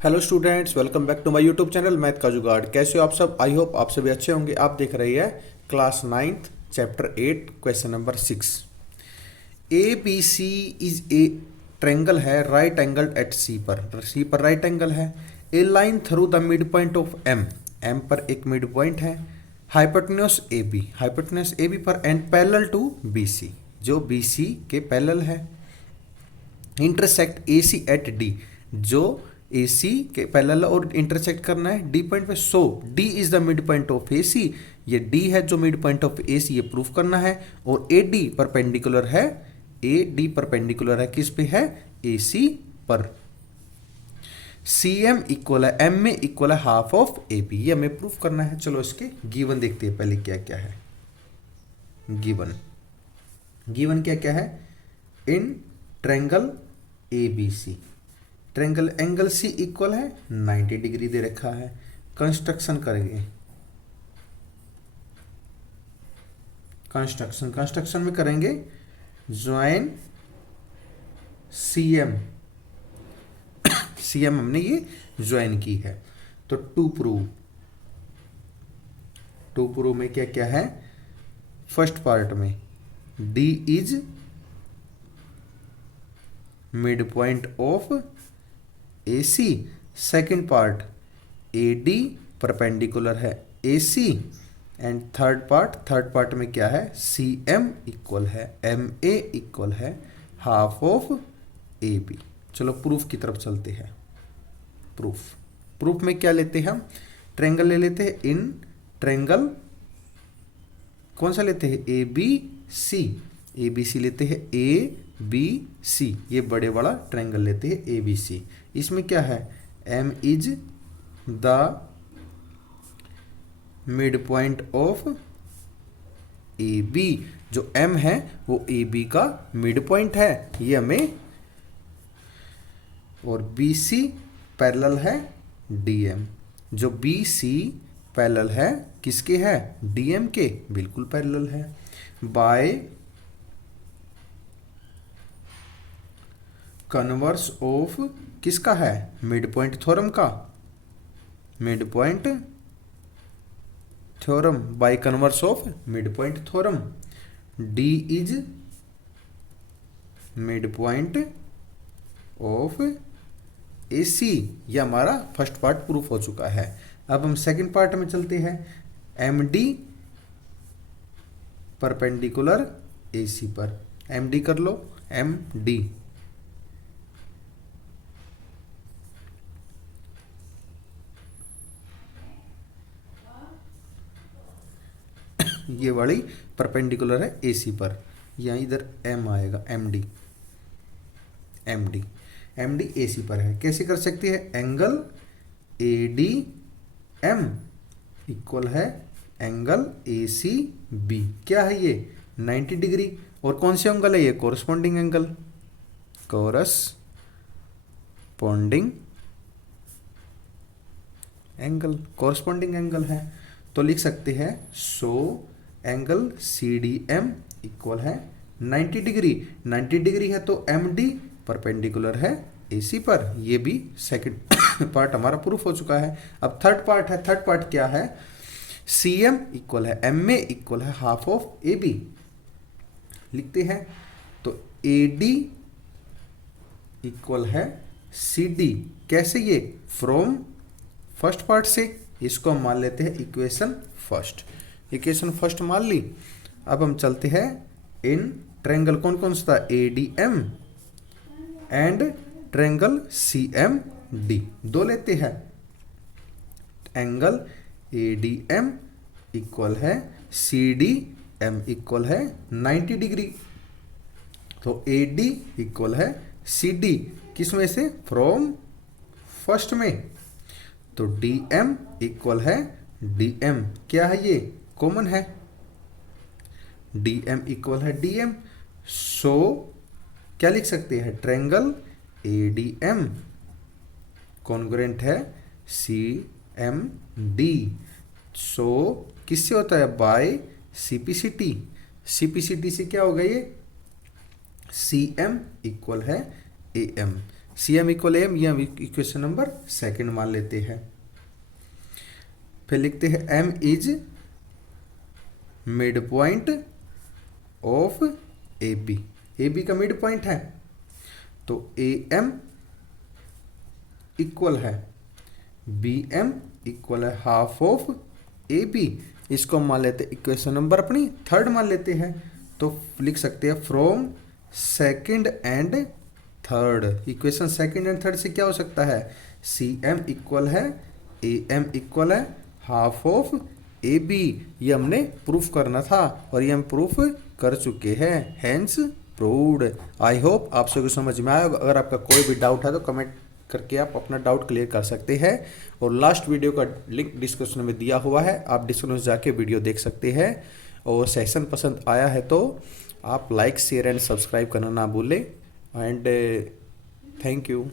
Hello students, welcome back to my YouTube channel math का जुगाड़। कैसे हो आप सब? आई होप आप सभी अच्छे होंगे। आप देख रही है class 9th chapter 8 question number 6। A B C is a triangle है राइट एंगल एट सी पर राइट एंगल है। A line through the mid point of M, M पर एक मिड पॉइंट है। हाइपोटेन्यूस ए बी पर and parallel to B C, जो B C के parallel है। Intersect A C at D, जो ए सी के पैरेलल और इंटरसेक्ट करना है डी पॉइंट पे। So D is the mid point of A C, ये डी है जो mid point of A C, ये प्रूफ करना है। और ए डी परपेंडिकुलर है, ए डी परपेंडिकुलर है किस पे है? ए सी पर। सी एम इक्वल है एम में इक्वल है हाफ ऑफ ए बी, ये हमें प्रूफ करना है। चलो इसके गिवन देखते हैं पहले क्या क्या है। गिवन क्या क्या है? In triangle A B C, triangle angle C equal है 90 डिग्री दे रखा है। कंस्ट्रक्शन करेंगे, कंस्ट्रक्शन में करेंगे ज्वाइन सी एम हमने ये ज्वाइन की है। तो टू प्रूव में क्या क्या है? फर्स्ट पार्ट में D is mid point of A C, second part A D perpendicular है A C, and third part में क्या है? सी एम इक्वल है एम ए इक्वल है हाफ ऑफ ए बी। चलो प्रूफ की तरफ चलते हैं। प्रूफ में क्या लेते हैं हम? ट्रेंगल ले लेते हैं। इन ट्रेंगल कौन सा लेते हैं? ए बी सी लेते हैं। ए बी सी, ये बड़े वाला ट्रायंगल लेते हैं ए बी सी। इसमें क्या है? M is the mid point of A B, जो एम है वो ए बी का मिड पॉइंट है, ये हमें। और बी सी पैरेलल है डी एम, जो बी सी पैरेलल है किसके है? डी एम के, बिल्कुल पैरेलल है। बाय कन्वर्स ऑफ किसका है? मिड पॉइंट थ्योरम का, mid point theorem, by converse of mid point theorem. D is mid point of A C, यह हमारा फर्स्ट पार्ट प्रूफ हो चुका है। अब हम सेकंड पार्ट में चलते हैं। एम डी परपेंडिकुलर ए सी पर, एम डी कर लो, एम डी ये वाली परपेंडिकुलर है ए सी पर, यहाँ इधर एम आएगा, एम डी ए सी पर है। कैसे कर सकते हैं? Angle A D M equal है एंगल ए सी बी, क्या है ये? 90 डिग्री। और कौन से एंगल है ये? कोरस्पॉन्डिंग एंगल है। तो लिख सकते हैं so angle C D M equal है 90 डिग्री। 90 डिग्री है तो एम डी परपेंडिकुलर है ए सी पर। ये भी सेकंड पार्ट हमारा प्रूफ हो चुका है। अब थर्ड पार्ट है। थर्ड पार्ट क्या है? सी एम इक्वल है एम ए इक्वल है हाफ ऑफ ए बी, लिखते हैं। तो ए डी इक्वल है सी डी, कैसे? ये फ्रॉम फर्स्ट पार्ट से, इसको हम मान लेते हैं इक्वेशन फर्स्ट मान ली। अब हम चलते हैं इन ट्रायंगल कौन कौन सा था? A D M and triangle C M D, दो लेते हैं। Angle A D M equal है सी डी एम इक्वल है 90 डिग्री। तो ए डी इक्वल है सी डी, किस में से? फ्रॉम फर्स्ट में। तो डी एम इक्वल है डी एम, क्या है ये? कॉमन है, डी एम इक्वल है डी एम। सो क्या लिख सकते हैं? Triangle A D M congruent है सी एम डी। सो किससे होता है? Bye CPCT. सीपीसीटी से क्या होगा ये? सी एम इक्वल है A M. C M equal M, ये हम इक्वेशन नंबर सेकंड मान लेते हैं। फिर लिखते हैं M is mid point of A B का मिड पॉइंट है, तो ए एम इक्वल है बी एम इक्वल है हाफ ऑफ ए बी। इसको हम मान लेते हैं इक्वेशन नंबर अपनी थर्ड मान लेते हैं। तो लिख सकते हैं from second and third. Equation second and third से क्या हो सकता है, सी एम इक्वल है ए एम इक्वल है हाफ ऑफ ए बी। ये हमने प्रूफ करना था और ये हम प्रूफ कर चुके हैं, हेंस प्रूव्ड। आई होप आप सबको समझ में आया। अगर आपका कोई भी डाउट है तो कमेंट करके आप अपना डाउट क्लियर कर सकते हैं। और लास्ट वीडियो का लिंक डिस्क्रिप्शन में दिया हुआ है, आप डिस्क्रिप्शन में जाके वीडियो देख सकते हैं। और सेशन पसंद आया है तो आप लाइक शेयर एंड सब्सक्राइब करना ना भूलें। And thank you.